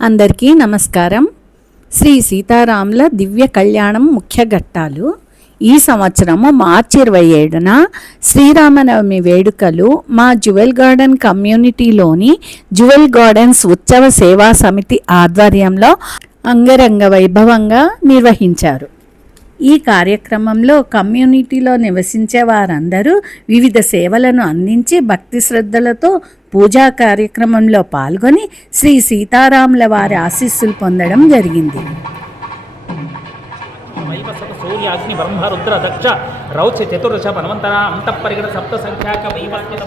అందరికీ నమస్కారం. శ్రీ సీతారాముల దివ్య కళ్యాణం ముఖ్య ఘట్టాలు. ఈ సంవత్సరము మార్చి 27న శ్రీరామనవమి వేడుకలు మా జ్యువెల్ గార్డెన్ కమ్యూనిటీలోని జ్యువెల్ గార్డెన్స్ ఉత్సవ సేవా సమితి ఆధ్వర్యంలో అంగరంగ వైభవంగా నిర్వహించారు. ఈ కార్యక్రమంలో కమ్యూనిటీలో నివసించే వారందరూ వివిధ సేవలను అందించి భక్తి శ్రద్ధలతో పూజా కార్యక్రమంలో పాల్గొని శ్రీ సీతారాముల వారి ఆశీస్సులు పొందడం జరిగింది. సూర్యాగ్ని బ్రహ్మ రుద్ర దక్ష రౌచ చతుర్దశ మన్వంతర అంతఃపరిగణ సప్త సంఖ్యాక వైవస్తిత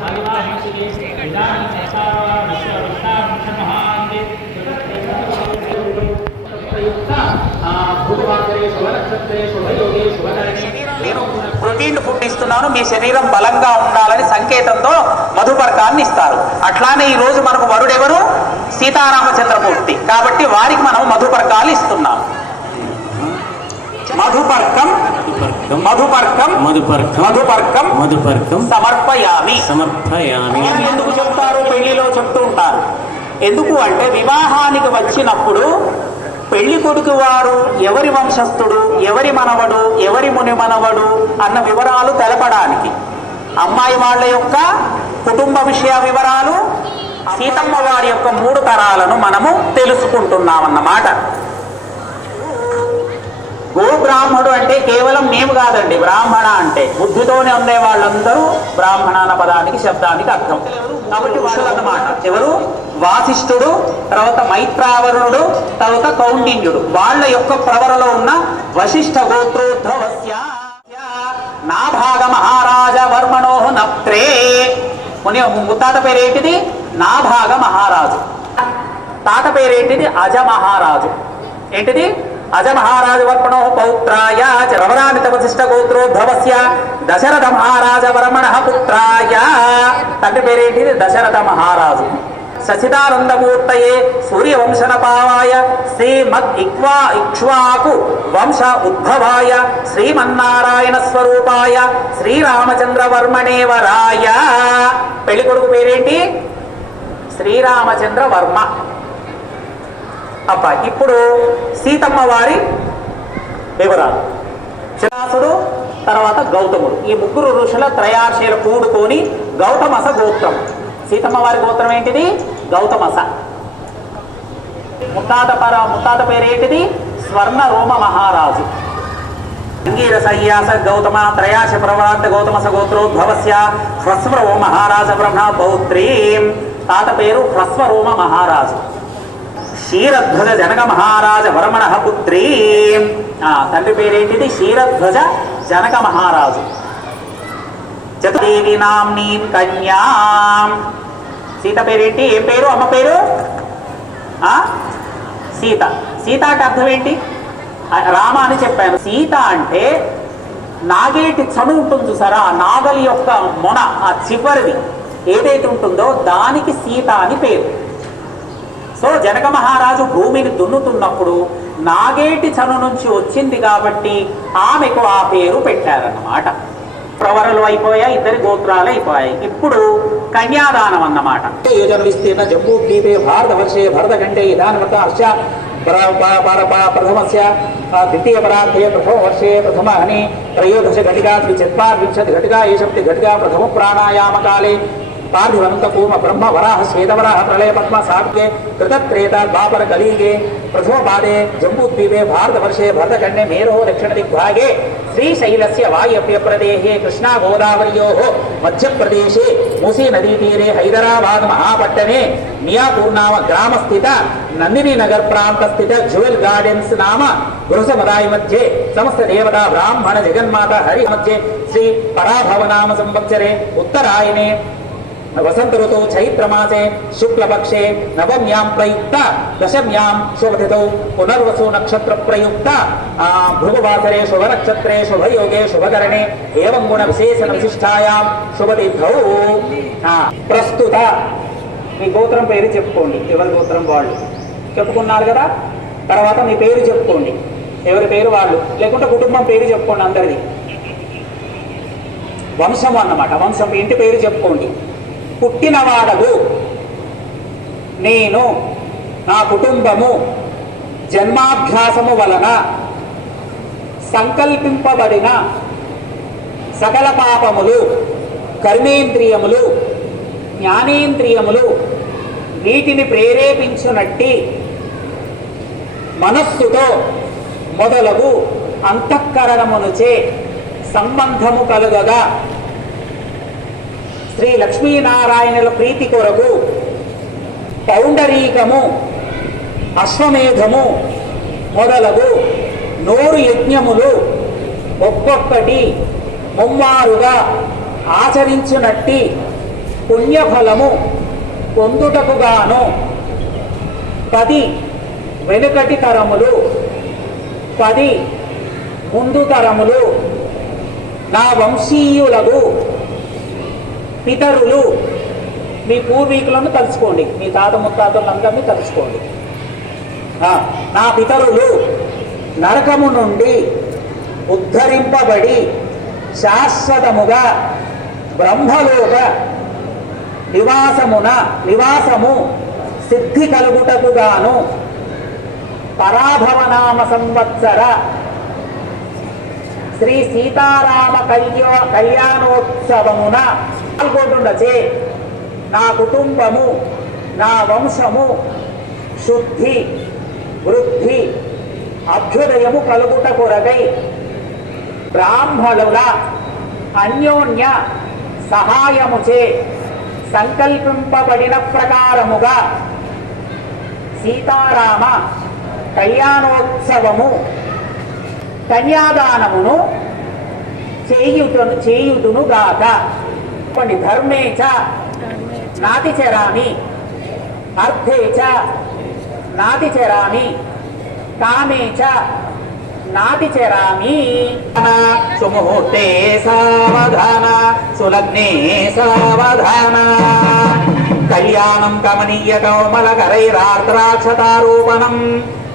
ప్రోటీన్ ఫుడ్ ఇస్తున్నాను, మీ శరీరం బలంగా ఉండాలని సంకేతంతో మధుపర్కాన్ని ఇస్తారు. అట్లానే ఈ రోజు మనకు వరుడెవరు? సీతారామచంద్రమూర్తి. కాబట్టి వారికి మనం మధుపర్కాలు ఇస్తున్నాం. మధుపర్కం మధుపర్కం మధుపర్కం మధుపర్కం మధుపర్కం సమర్పయామి సమర్పయామి. ఎందుకు చెప్తారు? పెళ్లిలో చెప్తూ ఉంటారు. ఎందుకు అంటే వివాహానికి వచ్చినప్పుడు పెళ్లి కొడుకు వారు ఎవరి వంశస్థుడు, ఎవరి మనవడు, ఎవరి ముని మనవడు అన్న వివరాలు తెలపడానికి, అమ్మాయి వాళ్ళ యొక్క కుటుంబ విషయ వివరాలు, సీతమ్మ వారి యొక్క 3 తరాలను మనము తెలుసుకుంటున్నామన్నమాట. గోబ్రాహ్మణుడు అంటే కేవలం మేము కాదండి, బ్రాహ్మణ అంటే బుద్ధితోనే ఉండే వాళ్ళందరూ బ్రాహ్మణ అన్న పదానికి శబ్దానికి అర్థం. కాబట్టి వాళ్ళు అన్నమాట ఎవరు? వాసిష్ఠుడు, తర్వాత మైత్రావరుణుడు, తర్వాత కౌండిన్యుడు. వాళ్ళ యొక్క ప్రవరలో ఉన్న వశిష్ఠ గోత్రోద్భవస్య నాభాగ మహారాజ వర్మణో నప్త్రే. ముత్తాత పేరేంటిది? నాభాగ మహారాజు. తాత పేరేంటిది? అజ మహారాజు. ఏంటిది? అజ మహారాజ వర్మణో పౌత్రాయ రవరామిత వశిష్ఠ గోత్రోద్భవస్య దశరథ మహారాజ వర్మణ పుత్రాయ. తండ్రి పేరేంటిది? దశరథ మహారాజు. సచిదానందమూర్తయే సూర్యవంశనపావాయ శ్రీమద్ ఇక్ష్వాకు వంశ ఉద్భవాయ శ్రీమన్నారాయణ స్వరూపాయ శ్రీరామచంద్రవర్మణే వరాయ. పెళ్లి కొడుకు పేరేంటి? శ్రీరామచంద్ర వర్మ. అబ్బా, ఇప్పుడు సీతమ్మ వారి వివరాలు. చిరాసుడు, తర్వాత గౌతముడు, ఈ 3 ఋషుల త్రయార్షీలు కూడుకొని గౌతమస గోత్రం. సీతమ్మ వారి గోత్రం ఏంటిది? గౌతమస. ముత్తాత పేరేంటిది? స్వర్ణ రోమ మహారాజు. అంగీరసయ్యాస గౌతమ త్రయాశ ప్రవరాంత గౌతమస గోత్రోద్భవస్య హ్రస్వరోమ మహారాజ బ్రహ్మ పౌత్రీం. తాత పేరు హ్రస్వరోమ మహారాజు. క్షీరధ్వజ జనక మహారాజ వర్మణ పుత్రీం. తండ్రి పేరేంటిది? క్షీరధ్వజ జనక మహారాజు. చతుర్దేవి నామ్నీం కన్యాం. సీత పేరేంటి? ఏం పేరు? అమ్మ పేరు సీత. సీత అంటే అర్థం ఏంటి? రామ అని చెప్పాను. సీత అంటే నాగేటి చను ఉంటుంది చూసారా, నాగలి యొక్క మొన, ఆ చివరిది ఏదైతే ఉంటుందో దానికి సీత అని పేరు. సో జనక మహారాజు భూమిని దున్నుతున్నప్పుడు నాగేటి చను నుంచి వచ్చింది కాబట్టి ఆమెకు ఆ పేరు పెట్టారన్నమాట. ప్రవరలు అయిపోయాయి, 2 గోత్రాలు అయిపోయాయి. ఇప్పుడు కన్యాదానం అన్నమాట. యోజన విస్తీర్ణ జమ్మూ ద్వీపే భారతవర్షే భరతఖండే ఇదానమత హర్ష ప్రథమస్య ద్వితీయ పరార్థే ప్రథమ వర్షే ప్రథమ హని త్రయోదశ ఘటికా 24 ఘటికా ఏషప్తి ఘటికా ప్రథమ ప్రాణాయామ కాలే పార్థివంతకూమ బ్రహ్మ వరాహ శ్వేతవరాహ ప్రళయ పద్మ సాఖ్యే కృతత్రేత ద్వాపర కలీగే ప్రథమపాదే జంబూద్వీపే భారతవర్షే భరతఖండే మేరో దక్షిణ దిగ్భాగే శ్రీశైలస్య వాయవ్య ప్రదేశే కృష్ణా గోదావర్యోః మధ్యప్రదేశే మూసీ నదీతీరే హైదరాబాద్ మహాపట్టణే మియాపూర్ నామ గ్రామస్థిత నందిని నగర్ ప్రాంతస్థిత జ్యువెల్ గార్డెన్స్ నామ గృహసముదాయ మధ్యే సమస్త దేవతా బ్రాహ్మణ జగన్మాత హరి మధ్యే శ్రీ పరాభవ నామ సంవత్సరే ఉత్తరాయణే వసంత ఋతు చైత్రమాసే శుక్లపక్షే నవమ్యాం ప్రయుక్త దశమ్యాం శుభతిథౌ పునర్వసు నక్షత్ర ప్రయుక్త భృగువాసరే శుభనక్షత్రే శుభయోగే శుభకరణే ఏవం గుణ విశేషణ విశిష్టాయాం శుభతిథౌ. ప్రస్తుత మీ గోత్రం పేరు చెప్పుకోండి. ఎవరి గోత్రం వాళ్ళు చెప్పుకున్నారు కదా. తర్వాత మీ పేరు చెప్పుకోండి, ఎవరి పేరు వాళ్ళు, లేకుంటే కుటుంబం పేరు చెప్పుకోండి. అందరిది వంశం అన్నమాట. వంశం ఇంటి పేరు చెప్పుకోండి. పుట్టినవాడగు నేను నా కుటుంబము జన్మాభ్యాసము వలన సంకల్పింపబడిన సకల పాపములు, కర్మేంద్రియములు, జ్ఞానేంద్రియములు వీటిని ప్రేరేపించునట్టి మనస్సుతో మొదలగు అంతఃకరణమునుచే సంబంధము కలుగగా శ్రీ లక్ష్మీనారాయణుల ప్రీతి కొరకు పౌండరీకము, అశ్వమేధము మొదలగు 100 యజ్ఞములు ఒక్కొక్కటి ముమ్మారుగా ఆచరించునట్టి పుణ్యఫలము పొందుటకుగాను 10 వెనుకటి తరములు 10 ముందు తరములు నా వంశీయులకు పితరులు, మీ పూర్వీకులను తలుచుకోండి, మీ తాత ముత్తాతలందరినీ తలుచుకోండి. నా పితరులు నరకము నుండి ఉద్ధరింపబడి శాశ్వతముగా బ్రహ్మలోక నివాసము సిద్ధి కలుగుటకుగాను పరాభవనామ సంవత్సర శ్రీ సీతారామ కళ్యాణోత్సవమున పాల్గొంటుండచే నా కుటుంబము, నా వంశము శుద్ధి, వృద్ధి, అభ్యుదయము కలుగుట కొరకై బ్రాహ్మణుల అన్యోన్య సహాయముచే సంకల్పింపబడిన ప్రకారముగా సీతారామ కళ్యాణోత్సవము కన్యాదానమును చేయుదును గాక. కొన్ని ధర్మే చ నాతి చరామి, అర్థే చ నాతి చరామి, కామే చ నాతి చరామి. సుముహూర్తే సావధాన, సులగ్నే సావధాన. కళ్యాణం కమనీయ కౌమలకరైరార్ద్రాక్షతారోపణం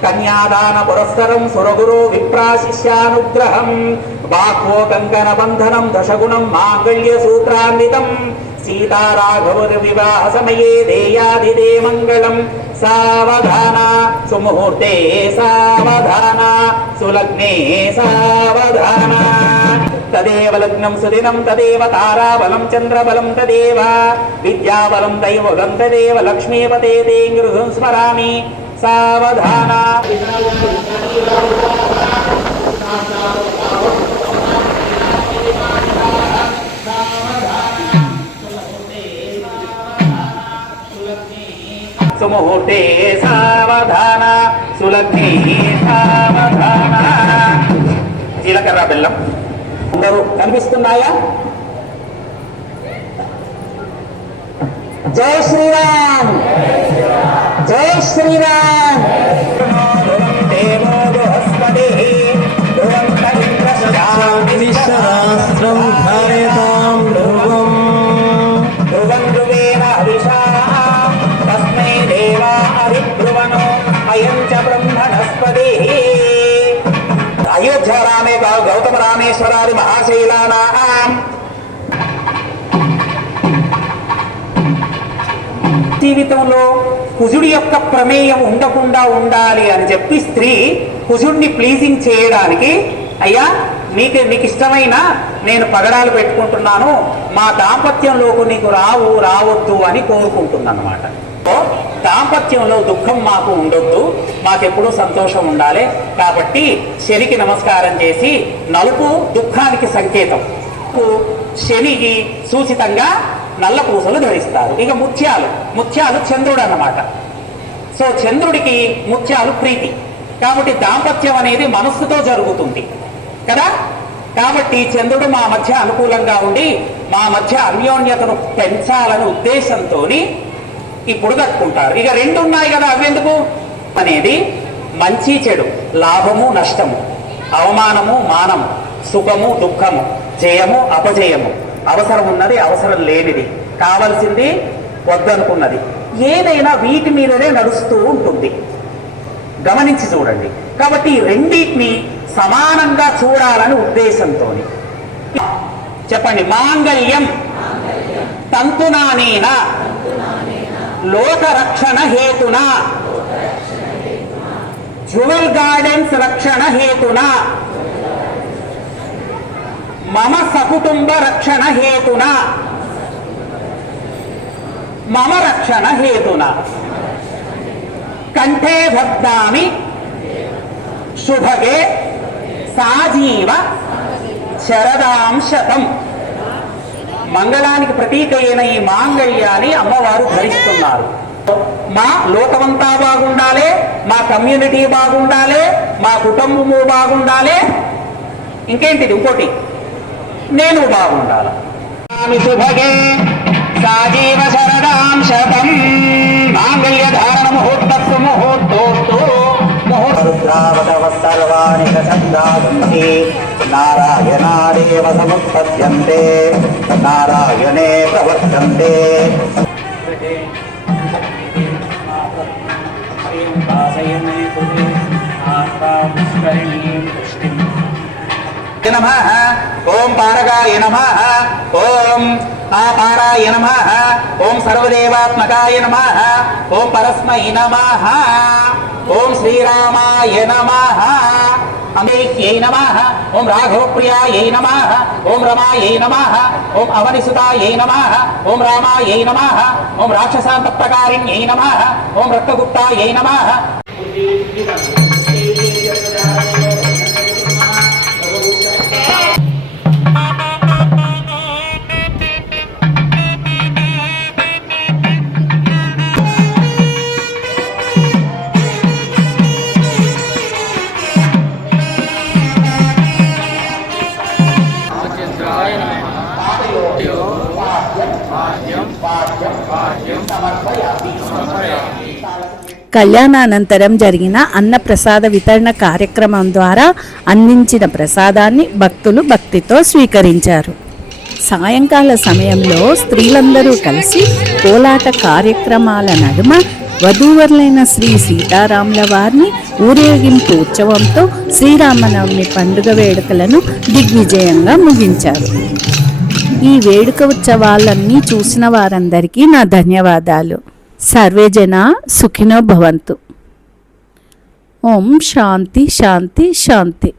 కన్యాదాన పురస్సరం సురగురో విప్రాశిష్యానుగ్రహం బాహ్వో కంకణ బంధనం దశగుణం మాంగళ్య సూత్రాన్వితం సీతారాఘవ వివాహ సమయే దేయాదిదే మంగళం. సావధాన సుముహూర్తే సావధాన, సులగ్నే సావధాన. తదేవ లగ్నం సుదినం, తదేవ తారాబలం చంద్రబలం, తదేవ విద్యాబలం దైవబలం, తదేవ లక్ష్మీపతే తే గృహం స్మరామి. సావధాన. సుముహూర్తే సావధాన, సులగ్నే సావధాన. జీలకర్ర బెల్లం అందరూ కనిపిస్తున్నాయా? జై శ్రీరామ్, జై శ్రీరామ్. విశ్వరాస్త్రం ధారయతాం ధ్రువం ధ్రువం ధ్రువేణ హవిషా తస్మై దేవా అభిధ్రువనో అయం చ బ్రహ్మణస్పతి. అయోధ్యారామే గౌతమ రామేశ్వరాది మహాశైలానాం జీవితంలో కుజుడి యొక్క ప్రమేయం ఉండకుండా ఉండాలి అని చెప్పి స్త్రీ కుజుడిని ప్లీజింగ్ చేయడానికి, అయ్యా నీకు ఇష్టమైన నేను పగడాలు పెట్టుకుంటున్నాను, మా దాంపత్యంలోకి నీకు రావద్దు అని కోరుకుంటుందన్నమాట. దాంపత్యంలో దుఃఖం మాకు ఉండొద్దు, మాకెప్పుడూ సంతోషం ఉండాలి. కాబట్టి శనికి నమస్కారం చేసి, నలుపు దుఃఖానికి సంకేతం, శనికి సూచితంగా నల్ల పూసలు ధరిస్తారు. ఇక ముత్యాలు చంద్రుడు అన్నమాట. సో చంద్రుడికి ముత్యాలు ప్రీతి, కాబట్టి దాంపత్యం అనేది మనస్సుతో జరుగుతుంది కదా. కాబట్టి చంద్రుడు మా మధ్య అనుకూలంగా ఉండి మా మధ్య అన్యోన్యతను పెంచాలనే ఉద్దేశంతో ఇప్పుడు కట్టుకుంటారు. ఇక 2 ఉన్నాయి కదా, అవెందుకు అనేది మంచి చెడు, లాభము నష్టము, అవమానము మానము, సుఖము దుఃఖము, జయము అపజయము, అవసరం ఉన్నది అవసరం లేనిది, కావలసింది వద్దనుకున్నది, ఏదైనా వీటి మీదనే నడుస్తూ ఉంటుంది. గమనించి చూడండి. కాబట్టి ఈ రెండింటిని సమానంగా చూడాలని ఉద్దేశంతో చెప్పండి. మాంగళ్యం తంతునానేన లోకరక్షణ హేతున జ్యువెల్ గార్డెన్స్ రక్షణ హేతున మమ సకుటుంబ రక్షణ హేతున మమ రక్షణ హేతున కంఠే బధ్నామి శుభగే సాజీవ శరదాం శతం. మంగళానికి ప్రతీక అయిన ఈ మాంగళ్యాన్ని అమ్మవారు ధరిస్తున్నారు. మా లోకమంతా బాగుండాలి, మా కమ్యూనిటీ బాగుండాలి, మా కుటుంబము బాగుండాలి, ఇంకేంటిది ఇంకోటి నేను బాగుండాలి. శుభగే సాజీవ శరదాం శతం. మాంగళ్య ధారణ ముహూర్తస్సు ముహూర్తోస్తు ముహూర్తావతవ సర్వాణి ఛందాంతి నారాయణాదేవ సముత్పద్యంతే నారాయణే ప్రవర్తంతే. నమః ఓం పారగాయ నమః ఓం ఆపారాయ నమః ఓం సర్వదేవాత్మకాయ నమః ఓం పరస్మై నమః ఓం శ్రీరామాయ నమః అమేక్యై నమః ఓం రాఘవప్రియాయై నమః ఓం రమాయై నమః ఓం అవనిసుతాయై నమః ఓం రామాయై నమః ఓం రాక్షసాంతప్రకారిణ్యై నమః ఓం రక్తగుప్తాయై నమః. కళ్యాణానంతరం జరిగిన అన్నప్రసాద వితరణ కార్యక్రమం ద్వారా అందించిన ప్రసాదాన్ని భక్తులు భక్తితో స్వీకరించారు. సాయంకాల సమయంలో స్త్రీలందరూ కలిసి కోలాట కార్యక్రమాల నడుమ వధూవరులైన శ్రీ సీతారాముల వారిని ఊరేగింపు ఉత్సవంతో శ్రీరామనవమి పండుగ వేడుకలను దిగ్విజయంగా ముగించారు. ఈ వేడుక ఉత్సవాలన్నీ చూసిన వారందరికీ నా ధన్యవాదాలు. సర్వే జన సుఖినో భవంతు. ఓం శాంతి శాంతి శాంతి.